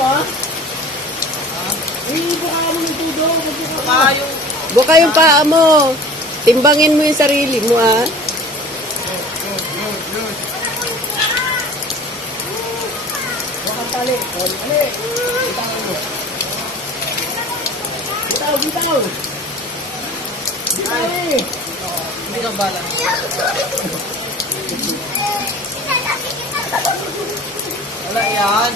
mo, ha? Buka mo ng tudo. Buka yung paa mo. Timbangin mo yung sarili mo, ha? Buka tali. Ali. Bitaw. Bitaw eh. Hindi kang bala. Wala yan.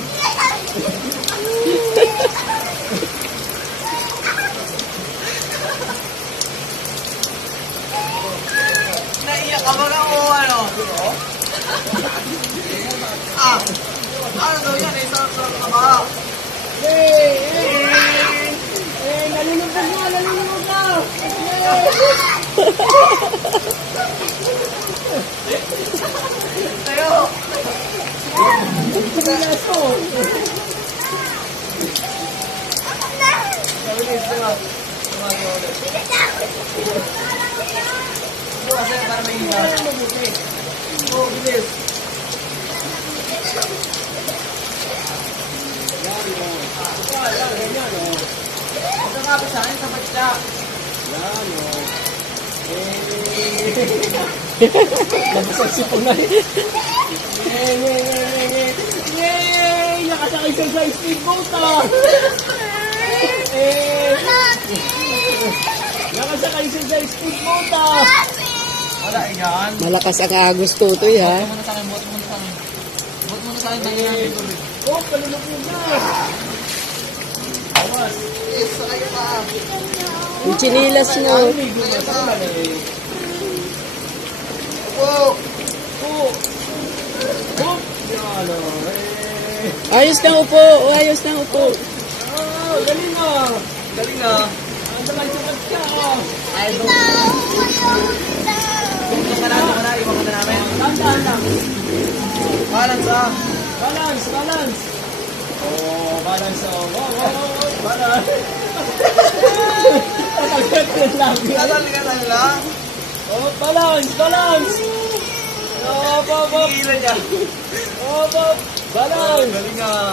Naiyak ka ba o ano? Ano daw yan? Isang ka ba? Nalulungkot ka. Tayo! Bilis na. Kasi para may hina. Bilis. Ito nga ba sa akin sa batya? Yan, o. Nabasag si Punay. Yay! Nakasakay siya sa speedboat, ah! Nakasakay siya sa speedboat, ah! Wala yan. Malakas ang agos tutoy, ha? Buot muna sa akin, buot muna sa akin. Buot muna sa akin, bagay natin tuloy. Oh, kalulupin na! Awas! Yes, sakay ka pa. Yung chinilas mo. Oh! Oh! Oh! Yalo! Ayos na upo. Ayos na upo. Oh, galing ah! Galing ah. Ang dalay sukat ka ah! Ay, Iwan ka na, iwan ka na namin. Tandaan lang! Balance ah. Balance! Balance! Oh, balance oh! Wow! Balance! Tatagkat lang! Kasal lang. Oh, balance! Balance! Oh, pop! Hila niya. Oh, pop! Balance! Galing ah.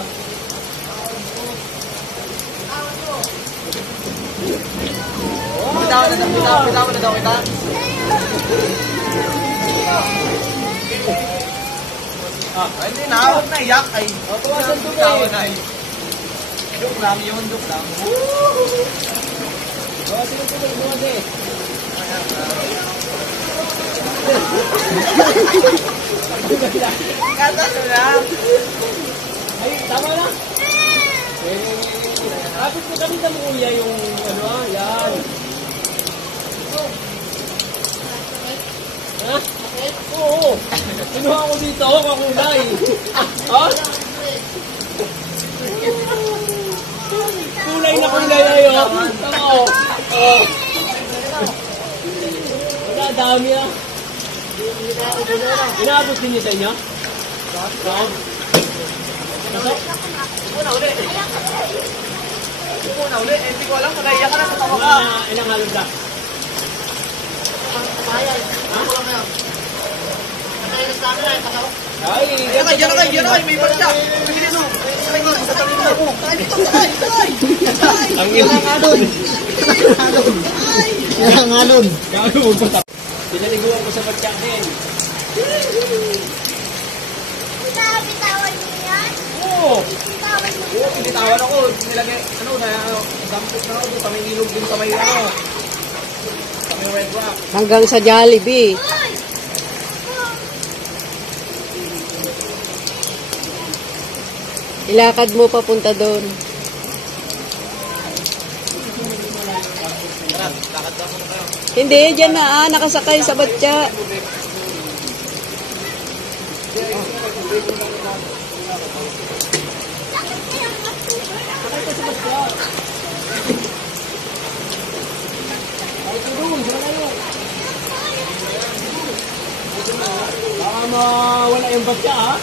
Bitaw na daw kita. Ay, hindi na. Huwag na iyak. Ay, Tawasan ko bitawan eh. na. Joke lang yun, joke lang. Tawasan ko eh. Tawasan eh. Kata nyo na. Ay, tama na. Kapit mo kami mo kuya yung ano ah, yan. Ha? Oo. Kinuha ko dito, kakulay. Ha? Kulay na kulay na yun. Oo. Oo. Wala, dami ah. Inaabot din niyo sa inyo? Oo. Nasok? Una uli. Una uli. Hindi ko alam. Naiyak ka na sa tawa ka. Ilang halong na? Ay, Diyan ka. May bagya. Bilis mo. Sa talino mo. Ay, dito. Ay. ang ilang halong. Ilang alon. Gago mo pa. Pinaliguan ko sa batyak din. Bitawan niyo yan? Oo. Bitawan niyo. Oo, pinitawan ako. Nilagay, dampot na ako. Kaming ilog din sa may kaming red rock. Hanggang sa Jollibee. Ay! Ilakad mo papunta doon. Lakad ka muna kayo. Hindi, dyan na nakasakay sa batya. Baka mawala yung batya ha.